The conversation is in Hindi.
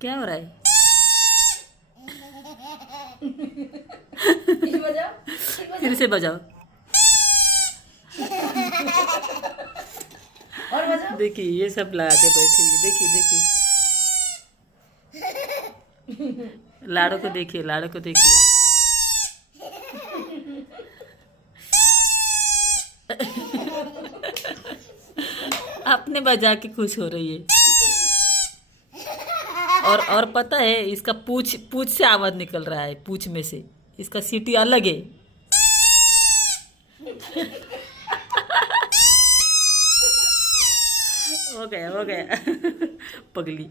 क्या हो रहा है? फिर बजाओ, फिर फिर बजाओ। से बजाओ। और बजाओ। देखिए ये सब लगा के बैठी हुई है, देखिए देखिए। लाड़ो को देखिए, लाड़ो को देखिए। अपने बजा के खुश हो रही है। और पता है इसका पूछ पूछ से आवाज निकल रहा है, पूछ में से। इसका सीटी अलग है। हो गया हो गया। पगली।